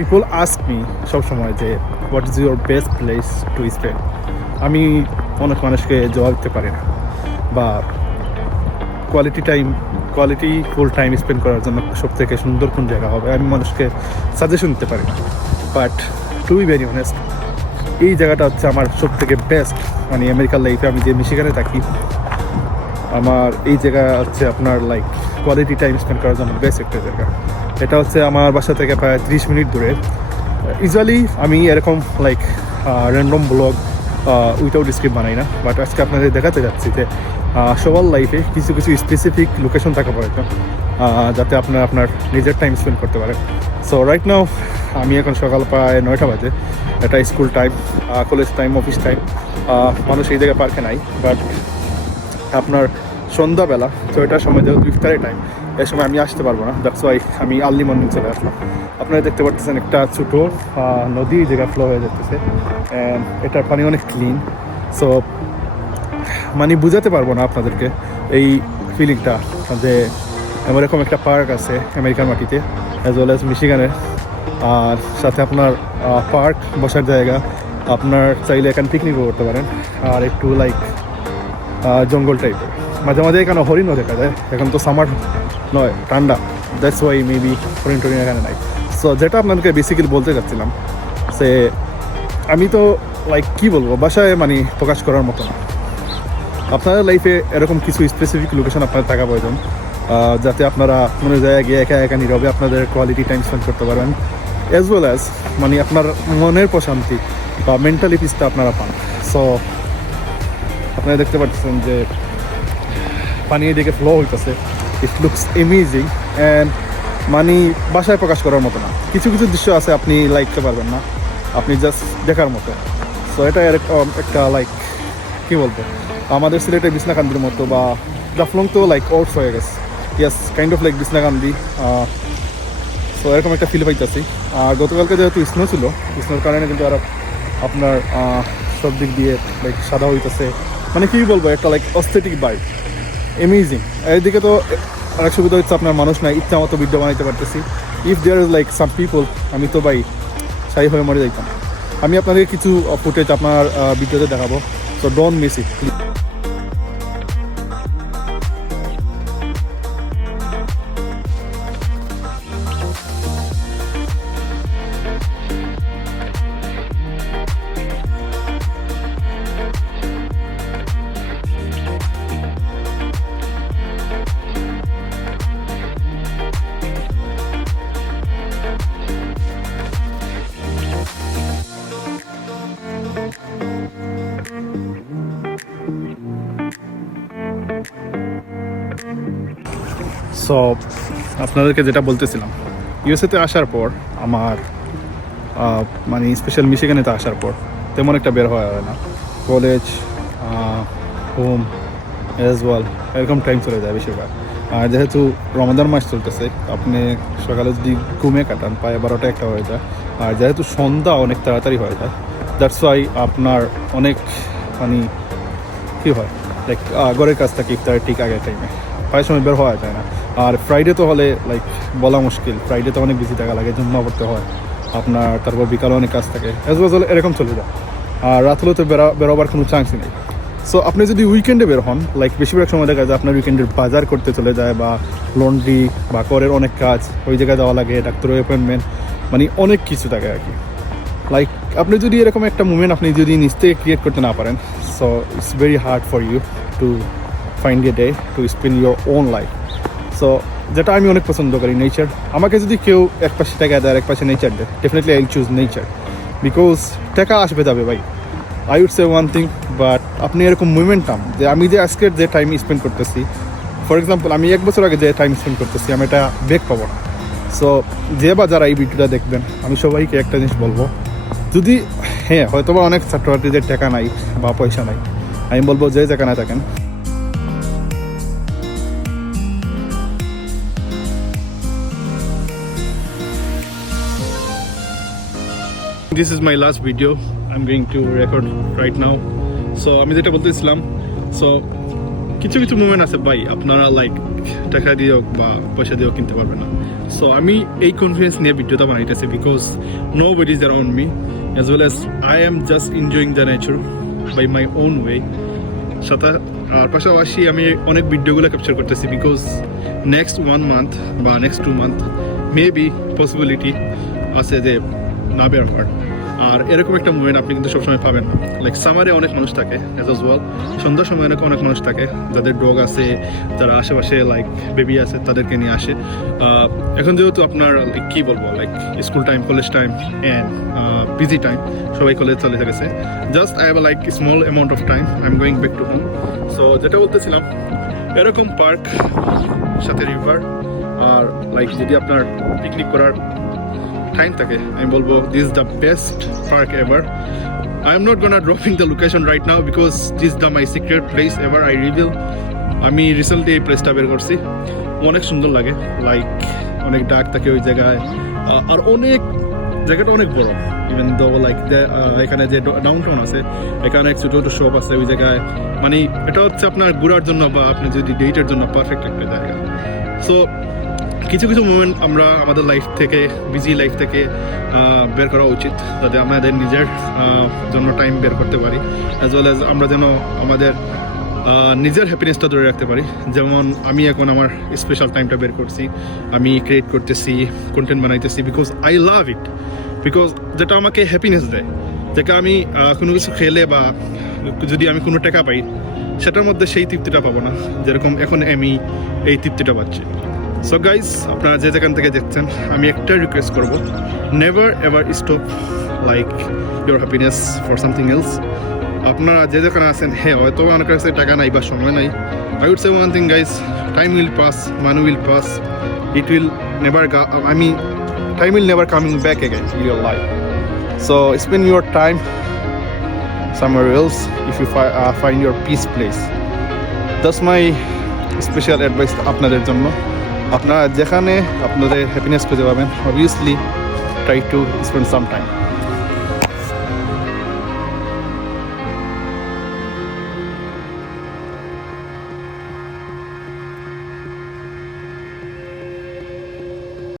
People ask me সবসময় যে what is your best place to spend. আমি অনেক মানুষকে জবাব দিতে পারি না, বা কোয়ালিটি ফুল টাইম স্পেন্ড করার জন্য সব থেকে সুন্দর কোন জায়গা হবে আমি মানুষকে সাজেশন দিতে পারি না। But to be very honest, এই জায়গাটা হচ্ছে আমার সব থেকে বেস্ট। মানে আমেরিকার লাইফে আমি যে মিশিগানে থাকি, আমার এই জায়গা হচ্ছে আপনার লাইক কোয়ালিটি টাইম স্পেন্ড করার জন্য বেস্ট একটা জায়গা। এটা হচ্ছে আমার বাসা থেকে প্রায় 30 মিনিট দূরে। ইউজুয়ালি আমি এরকম like random blog without script বানাই না, বাট আজকে আপনাদের দেখাতে যাচ্ছি যে সবার লাইফে কিছু কিছু স্পেসিফিক লোকেশন থাকা প্রয়োজন যাতে আপনার নিজের টাইম স্পেন্ড করতে পারেন। সো রাইট নাও আমি এখন সকাল প্রায় 9টা বাজে। এটা school time, college time, office time. মানুষ এই জায়গায় পার্কে নাই, বাট আপনার সন্ধ্যাবেলা 6টার সময় যেহেতু ইফতারের টাইম, এই সময় আমি আসতে পারবো না। দ্যাটস ওয়াই আমি আর্লি মর্নিং চলে আসলাম। আপনারা দেখতে পাচ্ছেন একটা ছোটো নদী এই জায়গায় ফ্লো হয়ে যাচ্ছে, অ্যান্ড এটার পানি অনেক ক্লিন। সো মানে বুঝাতে পারবো না আপনাদেরকে এই ফিলিংটা যে এরকম একটা পার্ক আছে আমেরিকার মাটিতে, অ্যাজ ওয়েল অ্যাজ মিশিগানে। আর সাথে আপনার পার্ক, বসার জায়গা, আপনার চাইলে এখানে পিকনিকও করতে পারেন। আর একটু লাইক জঙ্গল টাইপের, মাঝে মাঝে এখানে হরিণও দেখা যায়। এখন তো সামার নয়, ঠান্ডা, দ্যাটস ওয়াই মেবি হরিণ টরিণ এখানে নাই। সো যেটা আপনাদেরকে বেসিক্যালি বলতে চাচ্ছিলাম সে আমি তো লাইক কী বলবো, বাসায় মানে প্রকাশ করার মতো না। আপনাদের লাইফে এরকম কিছু স্পেসিফিক লোকেশন আপনার থাকা প্রয়োজন যাতে আপনারা মনে জায়গায় গিয়ে একা একা নীরবে আপনাদের কোয়ালিটি টাইম স্পেন্ড করতে পারেন, অ্যাজ ওয়েল অ্যাজ মানে আপনার মনের প্রশান্তি বা মেন্টালি পিসটা আপনারা পান। সো আপনারা দেখতে পাচ্ছেন যে পানি এদিকে ফ্লো হইতেছে, ইট লুকস অ্যামেজিং, অ্যান্ড মানে বাসায় প্রকাশ করার মতো না। কিছু কিছু দৃশ্য আছে আপনি লাইকতে পারবেন না, আপনি জাস্ট দেখার মতো। সো এটা এরকম একটা লাইক কী বলবো, আমাদের সিলেটে বিছনাকান্দির মতো, বা জাফলং তো লাইক আউটস হয়ে গেছে, yes kind of like Bichanakandi. So এরকম একটা ফিল পাইতেছি। আর গতকালকে যেহেতু স্নো ছিল, স্নোর কারণে কিন্তু আর আপনার সব দিক দিয়ে লাইক সাদা হইতেছে, মানে কী বলবো, একটা লাইক অস্থেটিক বাইক, অ্যামেজিং। এদিকে তো আরেক সুবিধা হচ্ছে আপনার মানুষ নাই, ইচ্ছা মতো ভিডিও বানাইতে পারতেছি। If there is like some people, আমি তো ভাই সাই হয়ে মরে যাইতাম। আমি আপনাদের কিছু ফুটেজ আপনার ভিডিওতে দেখাবো, so don't miss it. So আপনাদেরকে যেটা বলতেছিলাম, ইউএসএতে আসার পর আমার মানে স্পেশাল মিশিগানেতে আসার পর তেমন একটা বের হওয়া হয় না। কলেজ, হোম, অ্যাজ ওয়েল এরকম টাইম চলে যায় বেশিরভাগ। আর যেহেতু রমাদান মাস চলতেছে, আপনি সকালে যদি ঘুমে কাটান প্রায় 12টা 1টা হয়ে যায়। আর যেহেতু সন্ধ্যা অনেক তাড়াতাড়ি হয়ে যায়, দ্যাটস ওয়াই আপনার অনেক মানে কী হয় লাইক ঘরের কাছ থেকে ইফতারের ঠিক আগের টাইমে প্রায় সময় বের হওয়া যায় না। আর ফ্রাইডে তো হলে লাইক বলা মুশকিল, ফ্রাইডে তো অনেক বেশি টাকা লাগে, জন্য করতে হয় আপনার, তারপর বিকালে অনেক কাজ থাকে, অ্যাজ ওয়েল এরকম চলে যায়। আর রাত হলে তো বেরোবার কোনো চান্সই নেই। সো আপনি যদি উইকেন্ডে বের হন, লাইক বেশিরভাগ সময় দেখা যায় আপনার উইকেন্ডের বাজার করতে চলে যায়, বা লন্ড্রি বা করের অনেক কাজ ওই জায়গায় যাওয়া লাগে, ডাক্তারের অ্যাপয়েন্টমেন্ট, মানে অনেক কিছু থাকে আর কি। লাইক আপনি যদি এরকম একটা মুভমেন্ট আপনি যদি নিজ থেকে ক্রিয়েট করতে না পারেন, so it's very hard for you to find a day to spend your own life. So যেটা আমি অনেক পছন্দ করি, নেচার। আমাকে যদি কেউ এক পাশে টাকা দেয় আর এক পাশে নেচার দেয়, definitely I will choose nature, because টাকা আসবে যাবে ভাই, I would say one thing. But আপনি এরকম মুভমেন্টাম যে আমি যে আজকের যে টাইম স্পেন্ড করতেছি, ফর এক্সাম্পল আমি 1 বছর আগে যে টাইম স্পেন্ড করতেছি, আমি এটা ব্যাক পাবো না। সো যে বা যারা এই ভিডিওটা দেখবেন, আমি সবাইকে একটা জিনিস বলবো, যদি হ্যাঁ হয়তো বা অনেক ছাত্রছাত্রীদের টাকা নাই বা পয়সা নাই, আমি বলবো যে যেখানে থাকেন This is my last video I'm going to record right now. So আমি যেটা বলতেছিলাম, সো কিছু কিছু মুভমেন্ট আছে ভাই আপনারা লাইক টাকা দিয়েও বা পয়সা দিয়েও কিনতে পারবেন না। সো আমি এই কনফিডেন্স নিয়ে ভিডিওটা বানাইতেছি because nobody is around me as well as I am just enjoying the nature by my own way. সাথে আর পাশাপাশি আমি অনেক ভিডিওগুলো ক্যাপচার করতেছি বিকজ নেক্সট 1 মান্থ বা নেক্সট 2 মান্থ মেবি পসিবিলিটি আছে যে না বের হওয়ার। আর এরকম একটা মুভমেন্ট আপনি কিন্তু সবসময় পাবেন না। লাইক সামারে অনেক মানুষ থাকে অ্যাজ ওয়েল, সন্ধ্যার সময় অনেক মানুষ থাকে যাদের ডগ আছে, যারা আশেপাশে লাইক বেবি আছে তাদেরকে নিয়ে আসে। এখন যেহেতু আপনার কী বলবো like school time, college time and busy time, সবাই কলেজ চলে গেছে, just I have like small amount of time I am going back to home. So যেটা বলতেছিলাম, এরকম পার্ক সাথে রিভার আর লাইক যদি আপনার পিকনিক করার টাইম থাকে, আমি বলবো this is the best park ever. I am not gonna drop in the location right now because this is my secret place ever I reveal. আমি রিসেন্টলি এই প্লেসটা বের করছি, অনেক সুন্দর লাগে, লাইক অনেক ডাক থাকে ওই জায়গায়, আর অনেক জায়গাটা অনেক বড়। ইভেন দো লাইক এখানে যে ডাউন টাউন আছে, এখানে এক ছোটো ছোটো শপ আছে ওই জায়গায়, মানে এটা হচ্ছে আপনার ঘোরার জন্য বা আপনি যদি ডেটের জন্য পারফেক্ট একটা জায়গা। সো কিছু কিছু মোমেন্ট আমরা আমাদের লাইফ থেকে, বিজি লাইফ থেকে বের করা উচিত, যাতে আমাদের নিজের জন্য টাইম বের করতে পারি, অ্যাজ ওয়েল অ্যাজ আমরা যেন আমাদের নিজের হ্যাপিনেসটা ধরে রাখতে পারি। যেমন আমি এখন আমার স্পেশাল টাইমটা বের করছি, আমি ক্রিয়েট করতেছি, কন্টেন্ট বানাইতেছি because I love it, because যেটা আমাকে হ্যাপিনেস দেয়, যেটা আমি কোনো কিছু খেলে বা যদি আমি কোনো টাকা পাই সেটার মধ্যে সেই তৃপ্তিটা পাবো না, যেরকম এখন আমি এই তৃপ্তিটা পাচ্ছি। সো গাইজ, আপনারা যে যেখান থেকে দেখছেন, আমি একটা রিকোয়েস্ট করবো, never ever stop like your happiness for something else. আপনারা যে যেখানে আছেন, হ্যাঁ হয়তো আমার কাছে টাকা নাই বা সময় নাই, I would say one thing guys, time will pass, money will pass, it will never time will never coming back again in your life. So spend your time somewhere else if you find your peace place. That's my special advice আপনাদের জন্য। আপনারা যেখানে আপনাদের happiness খুঁজে পাবেন, obviously try to spend some time.